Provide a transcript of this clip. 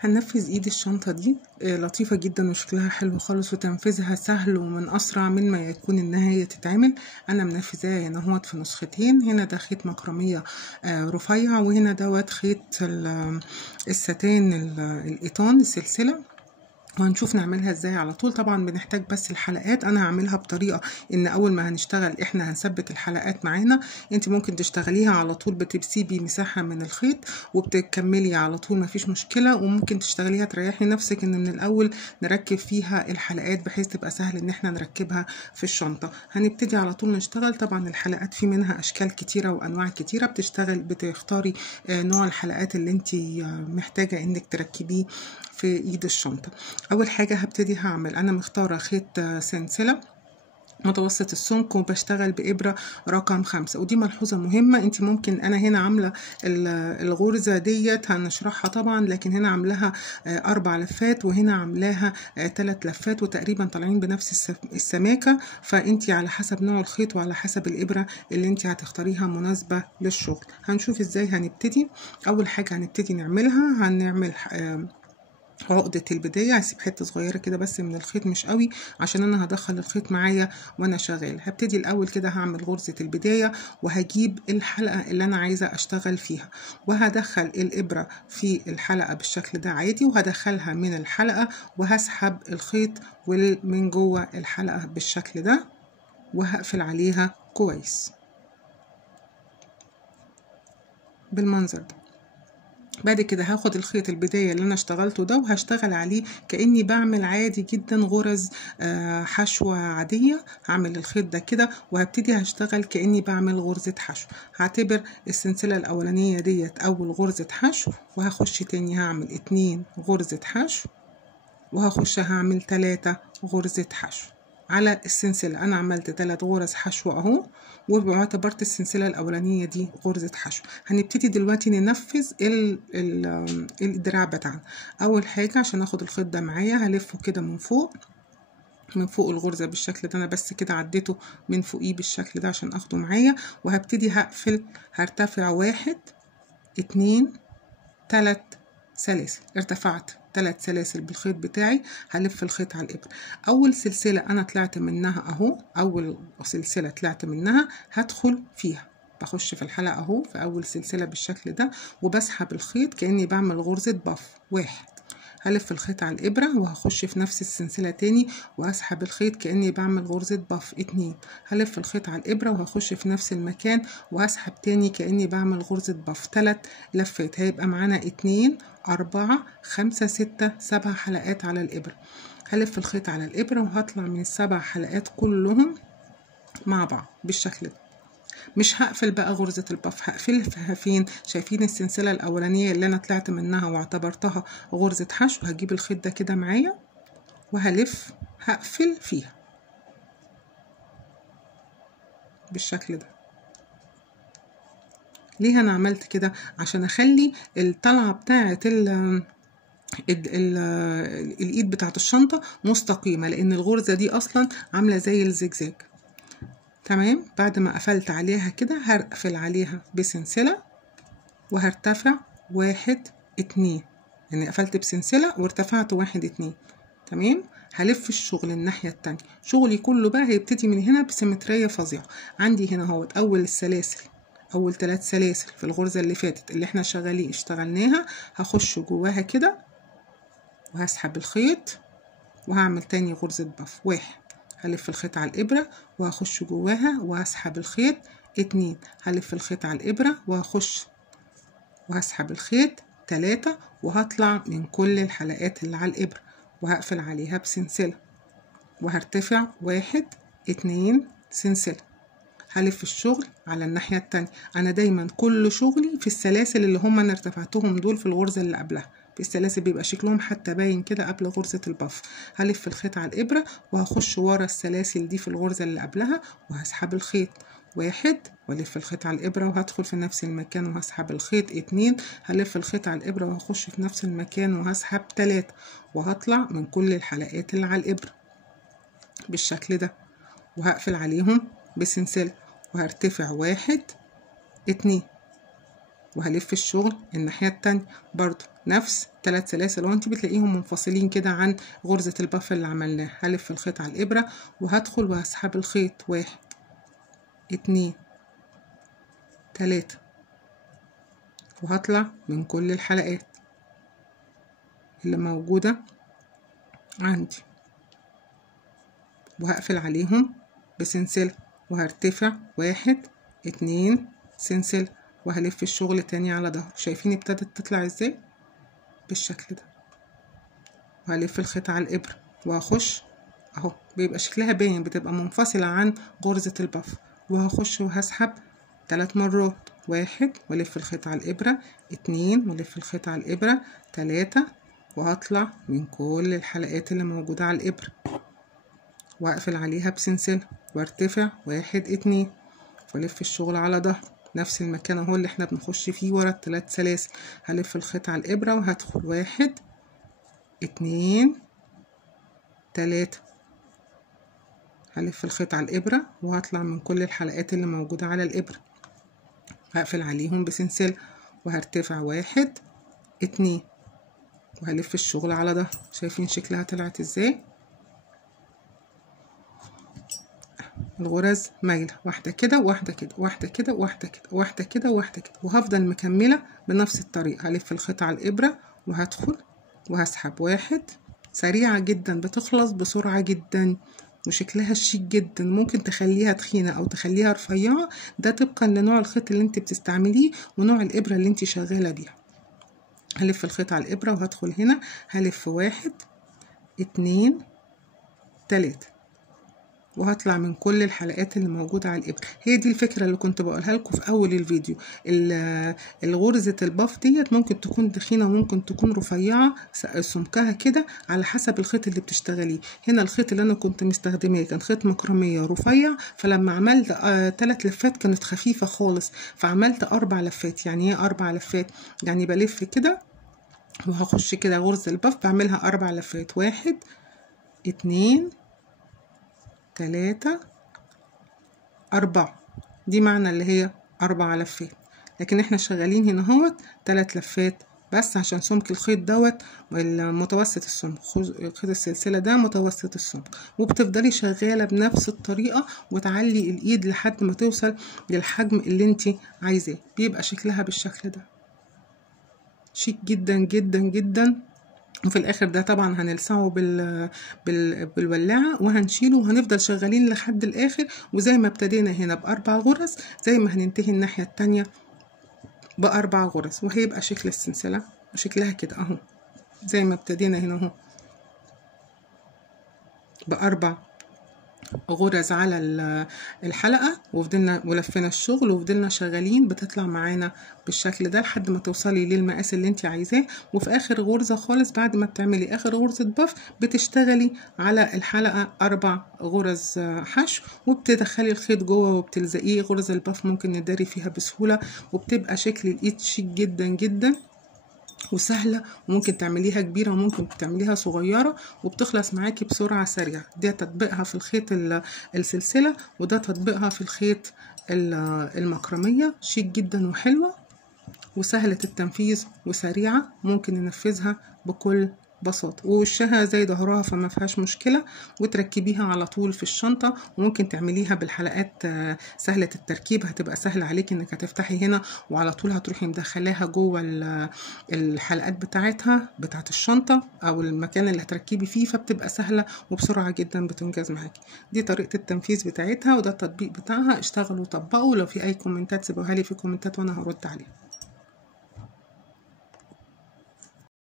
هننفذ ايد الشنطة دي لطيفة جدا وشكلها حلو خالص وتنفيذها سهل ومن اسرع من ما يكون انها هي تتعمل. انا منفذاها هنا اهوت في نسختين، هنا ده خيط مكرمية رفيع، وهنا دوت خيط الستان الايطان السلسلة، وهنشوف نعملها ازاي على طول. طبعا بنحتاج بس الحلقات، انا هعملها بطريقه ان اول ما هنشتغل احنا هنثبت الحلقات معانا. انت ممكن تشتغليها على طول، بتسيبي مساحه من الخيط وبتكملي على طول مفيش مشكله، وممكن تشتغليها تريحي نفسك ان من الاول نركب فيها الحلقات بحيث تبقى سهل ان احنا نركبها في الشنطه. هنبتدي على طول نشتغل. طبعا الحلقات في منها اشكال كتيره وانواع كتيره، بتختاري نوع الحلقات اللي انت محتاجه انك تركبيه في ايد الشنطه. اول حاجه هبتدي هعمل، انا مختاره خيط سلسله متوسط السمك وبشتغل بإبرة رقم 5. ودي ملحوظة مهمة، انت ممكن، انا هنا عاملة الغرزة ديت هنشرحها طبعا، لكن هنا عاملاها 4 لفات وهنا عاملاها 3 لفات وتقريبا طالعين بنفس السماكة، فانت على حسب نوع الخيط وعلى حسب الإبرة اللي انت هتختاريها مناسبة للشغل. هنشوف ازاي هنبتدي. اول حاجة هنبتدي نعملها، هنعمل عقدة البداية. هسيب حتة صغيرة كده بس من الخيط، مش قوي، عشان انا هدخل الخيط معايا وانا شغال. هبتدي الاول كده هعمل غرزة البداية، وهجيب الحلقة اللي انا عايزة اشتغل فيها، وهدخل الابرة في الحلقة بالشكل ده عادي، وهدخلها من الحلقة وهسحب الخيط من جوه الحلقة بالشكل ده، وهقفل عليها كويس بالمنظر ده. بعد كده هاخد الخيط البداية اللي انا اشتغلته ده وهشتغل عليه كأني بعمل عادي جدا غرز حشوة عادية. هعمل الخيط ده كده وهبتدي هشتغل كأني بعمل غرزة حشو. هعتبر السلسلة الاولانية ديت اول غرزة حشو، وهخش تاني هعمل 2 غرزة حشو، وهخش هعمل 3 غرزة حشو على السلسلة. انا عملت 3 غرز حشو اهو، واعتبرت السلسلة الاولانية دي غرزة حشو. هنبتدي دلوقتي ننفذ الدراع بتاعنا. اول حاجة عشان اخد الخيط ده معايا هلفه كده من فوق الغرزة بالشكل ده، انا بس كده عديته من فوقيه بالشكل ده عشان اخده معايا، وهبتدي هقفل. هرتفع 1 2 3 سلاسل، ارتفعت 3 سلاسل بالخيط بتاعي. هلف الخيط على الابره. اول سلسله انا طلعت منها اهو، اول سلسله طلعت منها هدخل فيها، بخش في الحلقه اهو في اول سلسله بالشكل ده، وبسحب الخيط كاني بعمل غرزه بف 1. هلف الخيط على الابره وهخش في نفس السلسله تاني وهسحب الخيط كاني بعمل غرزه بف 2. هلف الخيط على الابره وهخش في نفس المكان وهسحب تاني كاني بعمل غرزه بف 3 لفات. هيبقى معانا 2 4 5 6 7 حلقات على الابره. هلف الخيط على الابره وهطلع من ال7 حلقات كلهم مع بعض بالشكل ده. مش هقفل بقى غرزة البف، هقفلها فين؟ شايفين السلسلة الأولانية اللي أنا طلعت منها واعتبرتها غرزة حشو؟ هجيب الخيط ده كده معايا وهلف هقفل فيها بالشكل ده. ليه أنا عملت كده؟ عشان أخلي الطلعة بتاعة الإيد بتاعة الشنطة مستقيمة، لأن الغرزة دي أصلا عاملة زي الزجزاج. تمام. بعد ما قفلت عليها كده هقفل عليها بسلسلة وهرتفع 1 2، يعني قفلت بسلسلة وارتفعت 1 2. تمام. هلف الشغل الناحية التانية. شغلي كله بقى هيبتدي من هنا بسيمترية فظيعة. عندي هنا اهوت اول السلاسل، اول 3 سلاسل في الغرزة اللي فاتت اللي احنا اشتغلناها، هخش جواها كده وهسحب الخيط وهعمل تاني غرزة بف 1. هلف الخيط على الإبرة وهخش جواها وهسحب الخيط 2. هلف الخيط على الإبرة وهخش وهسحب الخيط 3، وهطلع من كل الحلقات اللي على الإبرة وهقفل عليها بسلسلة وهرتفع 1 2 سلسلة. هلف الشغل على الناحية التانية. أنا دايما كل شغلي في السلاسل اللي هم أنا ارتفعتهم دول في الغرزة اللي قبلها. في السلاسل بيبقى شكلهم حتى باين كده قبل غرزة البف. هلف الخيط على الإبرة وهخش ورا السلاسل دي في الغرزة اللي قبلها وهسحب الخيط 1، والف الخيط على الإبرة وهدخل في نفس المكان وهسحب الخيط 2. هلف الخيط على الإبرة وهخش في نفس المكان وهسحب 3، وهطلع من كل الحلقات اللي على الإبرة بالشكل ده وهقفل عليهم بسلسلة وهرتفع 1 2. وهلف الشغل الناحية التانية برضو نفس 3 سلاسل، وانت بتلاقيهم منفصلين كده عن غرزة الباف اللي عملناها. هلف الخيط على الإبرة وهدخل وهسحب الخيط 1 2 3 وهطلع من كل الحلقات اللي موجودة عندي وهقفل عليهم بسلسلة وهرتفع 1 2 سلسلة وهلف الشغل تاني على ظهره. شايفين ابتدت تطلع ازاي؟ بالشكل ده. وهلف الخيط على الإبرة وهخش اهو، بيبقى شكلها باين، بتبقى منفصلة عن غرزة الباف. وهخش وهسحب 3 مرات 1 والف الخيط على الإبرة 2 والف الخيط على الإبرة 3 وهطلع من كل الحلقات اللي موجودة على الإبرة وهقفل عليها بسلسلة وارتفع 1 2 والف الشغل على ظهر نفس المكان اهو اللي احنا بنخش فيه ورا ال3 سلاسل. هلف الخيط على الإبرة وهدخل 1 2 3 هلف الخيط على الإبرة وهطلع من كل الحلقات اللي موجودة على الإبرة، هقفل عليهم بسلسلة وهرتفع 1 2 وهلف الشغل على ظهر. شايفين شكلها طلعت ازاي؟ الغرز مايلة، واحدة كده واحدة كده واحدة كده واحدة كده واحدة كده واحدة كده، وهفضل مكملة بنفس الطريقة. هلف الخيط على الإبرة وهدخل وهسحب 1 سريعة جدا، بتخلص بسرعة جدا وشكلها شيك جدا. ممكن تخليها تخينة او تخليها رفيعة، ده طبقا لنوع الخيط اللي انت بتستعمليه ونوع الإبرة اللي انت شغالة بيها. هلف الخيط على الإبرة وهدخل هنا هلف 1 2 3 وهطلع من كل الحلقات اللي موجودة على الإبرة. هي دي الفكرة اللي كنت بقولها لكم في أول الفيديو. الغرزة الباف ديت ممكن تكون تخينة وممكن تكون رفيعة، سمكها كده على حسب الخيط اللي بتشتغليه. هنا الخيط اللي أنا كنت مستخدماه كان خيط مكرمية رفيع، فلما عملت 3 لفات كانت خفيفة خالص، فعملت 4 لفات. يعني ايه 4 لفات؟ يعني بلف كده وهخش كده غرزة الباف بعملها 4 لفات، 1 2 3 4 دي معنى اللي هي 4 لفات. لكن احنا شغالين هنا اهوت 3 لفات بس عشان سمك الخيط دوت متوسط السمك. خيط السلسلة ده متوسط السمك، وبتفضلي شغالة بنفس الطريقة وتعلي الإيد لحد ما توصل للحجم اللي انت عايزاه. بيبقى شكلها بالشكل ده شيك جدا جدا جدا. وفي الاخر ده طبعا هنلسعه بالولاعه وهنشيله وهنفضل شغالين لحد الاخر. وزي ما ابتدينا هنا ب4 غرز زي ما هننتهي الناحيه التانية ب4 غرز، وهيبقى شكل السلسله شكلها كده اهو. زي ما ابتدينا هنا اهو ب4 غرز على الحلقة وفضلنا ولفينا الشغل وفضلنا شغالين، بتطلع معانا بالشكل ده لحد ما توصلي للمقاس اللي انت عايزاه. وفي اخر غرزة خالص بعد ما بتعملي اخر غرزة باف بتشتغلي على الحلقة 4 غرز حشو وبتدخلي الخيط جوه وبتلزقيه. غرز الباف ممكن نداري فيها بسهولة وبتبقى شكل الايد شيك جدا جدا وسهلة، وممكن تعمليها كبيرة وممكن تعمليها صغيرة وبتخلص معاكي بسرعة سريعة. ده تطبيقها في الخيط السلسلة وده تطبيقها في الخيط المكرمية. شيك جدا وحلوة وسهلة التنفيذ وسريعة، ممكن ننفذها بكل بساطة. ووشها زي ظهرها فما فيهاش مشكلة، وتركبيها على طول في الشنطة. وممكن تعمليها بالحلقات سهلة التركيب، هتبقى سهلة عليك انك هتفتحي هنا وعلى طول هتروحي مدخلاها جوه الحلقات بتاعت الشنطة او المكان اللي هتركبي فيه، فبتبقى سهلة وبسرعة جدا بتنجز معاكي. دي طريقة التنفيذ بتاعتها وده التطبيق بتاعها. اشتغلوا وطبقوا. لو في اي كومنتات سيبوها لي في كومنتات وانا هرد عليها.